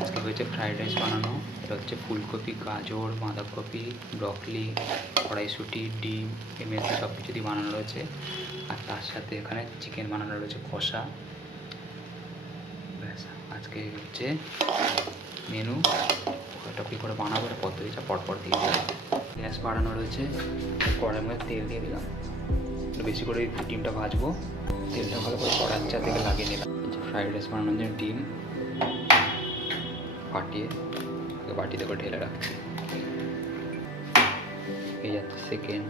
আজকে হয়েছে fried rice বানানো। এটা হচ্ছে ফুলকপি, গাজর, বাঁধাকপি ব্রকলি কড়াইশুঁটি, ডিম এমএসি সব কিছু দিয়ে বানানো রয়েছে। আর তার সাথে এখানে চিকেন বানানো রয়েছে কষা। ব্যাস, আজকে হচ্ছে মেনু ওটা কী করে বানাবো, এটা পদ্ধতিটা পরপর দিয়ে দিলাম। গ্যাস বাড়ানো রয়েছে কড়াইয়ের মধ্যে তেল দিয়ে দিলাম। বেশি করে ডিমটা ভাজবো। তেলটা ভালো করে কড়ার থেকে লাগিয়ে নিলাম। ফ্রাইড রাইস বানানোর জন্য ডিম। ফাটিয়ে বাটিতে করে ঢেলে রাখছি এই যাচ্ছে সেকেন্ড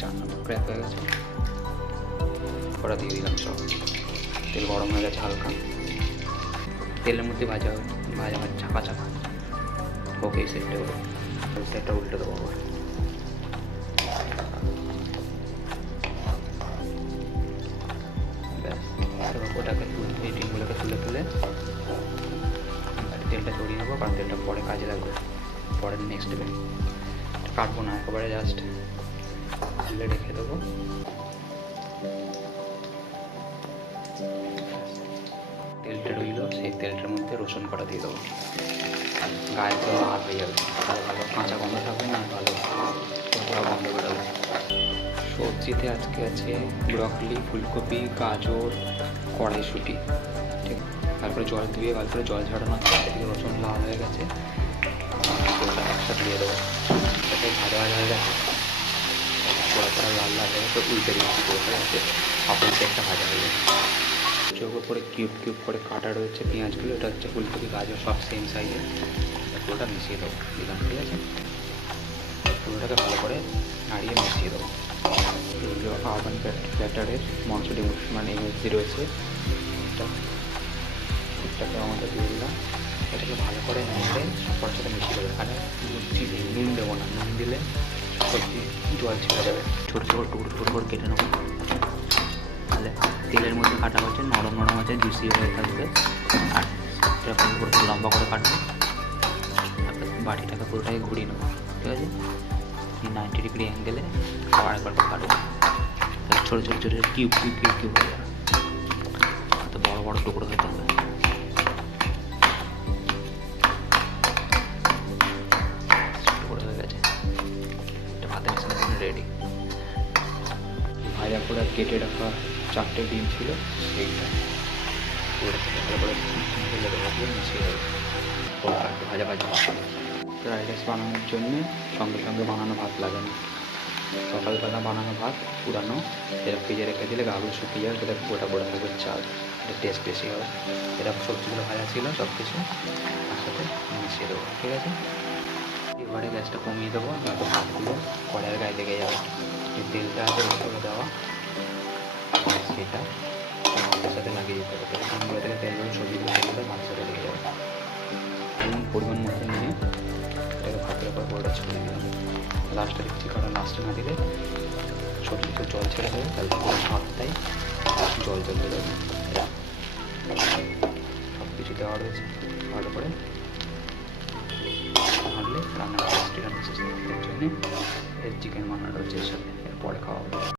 চার ক্র্যাক হয়ে গেছে। কড়া দিয়ে দিলাম সব। তেল গরম হয়ে গেছে হালকা। তেলের মধ্যে ভাজা হবে। ভাজা ভাজা চাপা চাপা। ওকে সেটটা ওই সেটটা উল্টে দেবো আবার। পরে কাজে লাগবে। পরের নেক্সট ডে কাটবো না, একেবারে জাস্ট তুলে রেখে দেবো। তেলটা রইল, সেই তেলটার মধ্যে রসুন কটা দিয়ে দেবো। গায়ে তো হাত হয়ে যাবে, ভালো ভালো কাঁচা গন্ধ থাকবে না ভালো পুরো গন্ধ বেরোবে সবজিতে আজকে আছে ব্রকলি, ফুলকপি, গাজর, কড়াইশুঁটি। তারপরে জল ধুয়ে ভালো করে জল ঝাড়ানো এদিকে রসুন লাল হয়ে গেছে। ওটা একসাথে দিয়ে দেবো। এটাই ভাজা ভাজা হয়ে গেছে। পোড়া লাল লাল হয়ে গেছে, উল্টে দিচ্ছি পুরোটা যাতে আপন একটা ভাজা হয়ে যায় চোখ করে কিউব কিউব করে কাটা রয়েছে পেঁয়াজগুলো, এটা হচ্ছে ফুলকপি গাজর সব সেম সাইজের পুরোটা মিশিয়ে দেবো, দিলাম, ঠিক আছে? পুরোটাকে ভালো করে নাড়িয়ে মিশিয়ে দেবো। আরবান ব্যাটারের মনসুরি মানে এমএসজি রয়েছে, এটা এটাকে আমাদের দিয়ে দিলাম। এটাকে ভালো করে নেড়ে সাথে মিশিয়ে দেবো। এখানে নুন দেবো না। নুন দিলে সবজি জল ছেড়ে যাবে। ছোটো ছোটো টুকরো টুকরো করে কেটে নেব। তাহলে তেলের মধ্যে কাটা হচ্ছে নরম নরম আছে জুসি হয়ে থাকবে। আর এরকম করে লম্বা করে কাটবো। তারপরে বাটিটাকে পুরোটাকে ঘুরিয়ে নেব। ঠিক আছে? নাইনটি ডিগ্রি অ্যাঙ্গেলে আবার একবার করে কাটবো। ছোটো ছোটো ছোটো কিউব কিউব কিউব কিউব হয়ে যাবে। বড় বড় টুকরো হতে রেডি ভাজা করে কেটে রাখা চারটে ডিম ছিল। সেইটা ভালো করে মিশিয়ে দেবো ভাজা ভাজা ফ্রাইড রাইস বানানোর জন্য সঙ্গে সঙ্গে বানানো ভাত লাগে না। সকালবেলা বানানো ভাত পুরানো। এরা ফ্রিজে রেখে দিলে গাগুলো শুকিয়ে যাবে সেটা গোটা গোটা থাকবে চাল। এটা টেস্ট বেশি হবে। এরা সবজিগুলো ভাজা ছিল সব কিছু তার সাথে মিশিয়ে দেবো ঠিক আছে? গ্যাসটা কমিয়ে দেবো, নয়তো ভাতগুলো কড়াইয়ের গায়ে লেগে যাবে। যে তেলটা আছে ওগুলো দেওয়া সেটা ভাতের সাথে লাগিয়ে দিতে হবে। ডিমগুলো থেকে তেলগুলো সবজিগুলো তেলগুলো ভাতের সাথে লেগে যাবে। এবং পরিমাণ মতো নিয়ে এটাকে ভাতের উপর পুরোটা ছড়িয়ে দিলাম। লাস্টে দেখছি কারণ লাস্টে না দিলে সবজিতে জল ছেড়ে দেবে তাহলে ভাতটাই জল জল যাবে সব কিছু দেওয়া রয়েছে ভালো করে এর চিকেন বানানো রয়েছে এর সাথে এরপরে খাওয়া হবে।